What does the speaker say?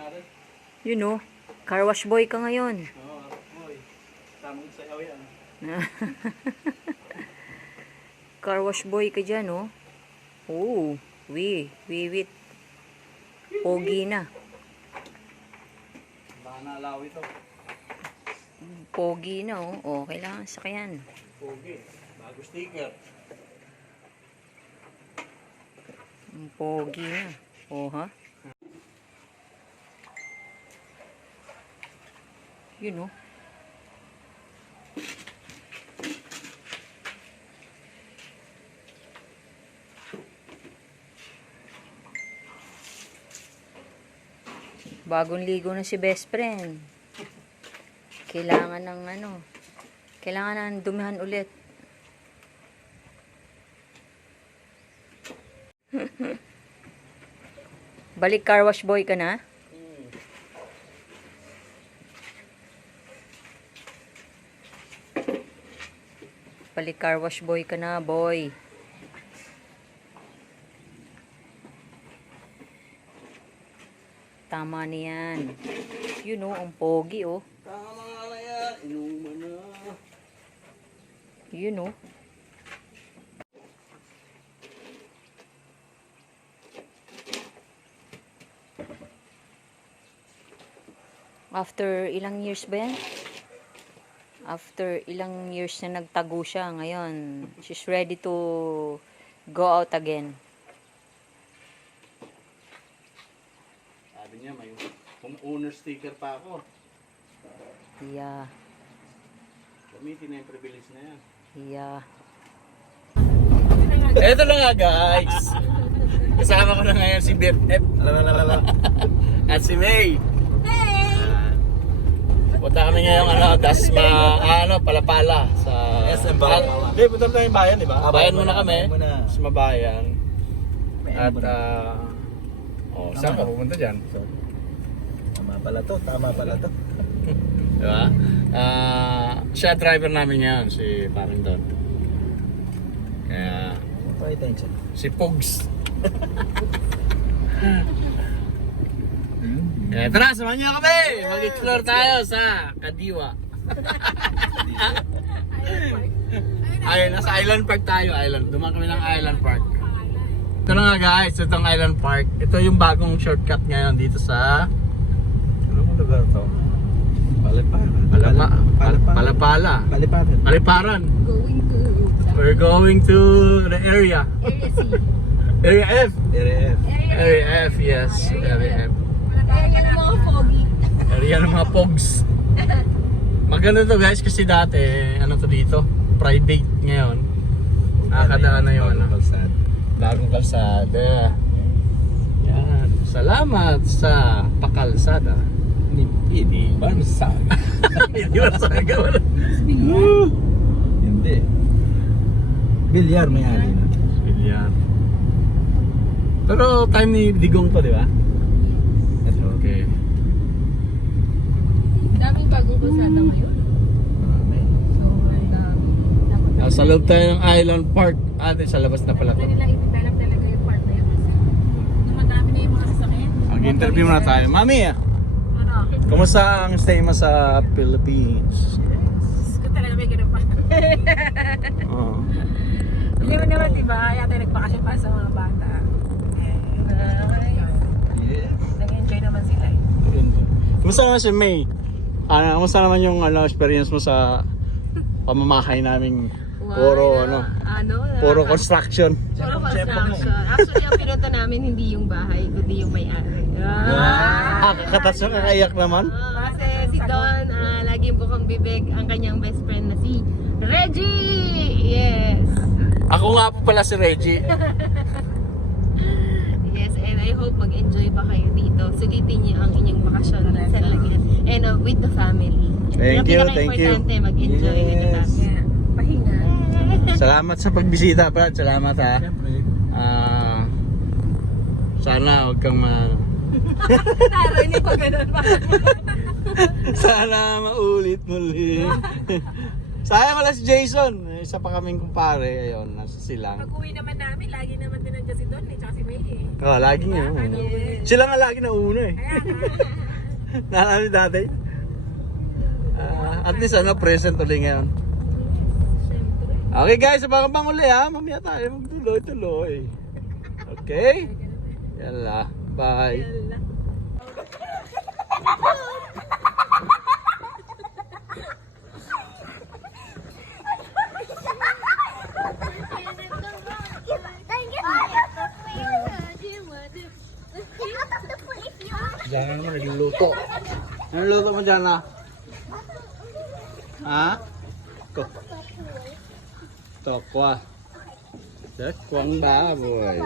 natin. You know, car wash boy ka ngayon. Oo, boy. Tamang sayaw yan. Car wash boy ka dyan, oh. Oh, wait. Pogi na. Baka naalaw ito. Pogi na, oh. Oh, kailangan sakyan. Pogi. Bago sticker. Pogi na. Oh, ha? You know. Bagong ligo na si best friend. Kailangan ng ano. Kailangan ng dumihan ulit. Balik car wash boy ka na? Balik car wash boy ka na, boy. Tama niyan. You know, ang pogi, oh. Tama na yan. Inuman na. You know. After ilang years ba yan? After ilang years na nagtago siya, ngayon, she's ready to go out again. Sabi niya, may owner sticker pa ako. Yeah. Gamitin na yung privilege na yan. Yeah. Eto na nga guys. Kasama ko na ngayon si BFF. At si May. Punta kami ngayong Palapala sa SM Balapala. Hindi, punta tayo yung bayan, di ba? bayan muna kami. Sa Mabayan. At saan ka pupunta dyan? Tama pala to. Diba? Siya driver namin yan, si Parang Don. Kaya Pay attention. si Pugs. Kaya tara, samahan niyo kami! Mag-explore tayo sa Kadiwa. Ay, nasa Island Park tayo, Dumaan kami ng Island Park. Ito na nga guys, itong Island Park. Ito yung bagong shortcut ngayon dito sa Anong lugar to? Palapala. Paliparan. We're going to the area. Area F. Area F, yes. Area F. Area ng mga foggy. Area ng mga pogs. Maganda to guys kasi dati, ano to dito? Private ngayon. Nakakadaan na yung bagong kalsada. Yan. Salamat sa pakalsada. Hindi Bansaga. Hindi Bansaga wala. Hindi. Bilyar may-ari na. Yan. Pero time ni Digong to, di ba? Okay. Daming bagong kalsada ngayon. So, Sa loob tayo ng Island Park. Ate, sa labas na pala to. nila i-develop talaga yung part na yun kasi dumadami na yung mga sasakyan. Mag-interview muna tayo. Mami, kumusta ang stay mo sa Philippines? Gusto ko talaga may ganun pa. Oh. Hindi mo naman diba, yata nagbakasyon pa sa mga bata. Nag-enjoy naman sila eh. Kumusta naman si May? Kumusta naman yung experience mo sa pamamahay naming puro puro construction. Puro construction. Actually, ang pinunta namin hindi yung bahay, kundi yung may-ari. Kakatas na kakaiyak naman. Kasi si Don, laging bukang bibig ang kanyang best friend na si Reggie! Yes! Ako nga po pala si Reggie. Yes, and I hope mag-enjoy pa kayo dito. Sulitin niyo ang inyong bakasyon sa Lagyan. And with the family. Thank you, Yung pinaka-importante, mag-enjoy with the family. Pahinga. Salamat sa pagbisita, Brad. Salamat ha. Sana huwag kang Taro niyo pa ganun pa. Sana maulit muli. Sayang wala si Jason. Isa pa kaming kumpare. Ayun, nasa silang. Pag-uwi naman namin, lagi naman din nandiyan si Don, tsaka si May eh. Oh, laging yun. Sila nga lagi nauna eh. Naalala niyo dati? At least ano, present ulit ngayon. Okay guys, abang-abang uli ha. Mamaya tayo magtuloy-tuloy. Okay? Yala. Bye. Diyan ka naman nagluluto. Ano luto mo dyan ha? Ha? Tokwa. Takwang baboy.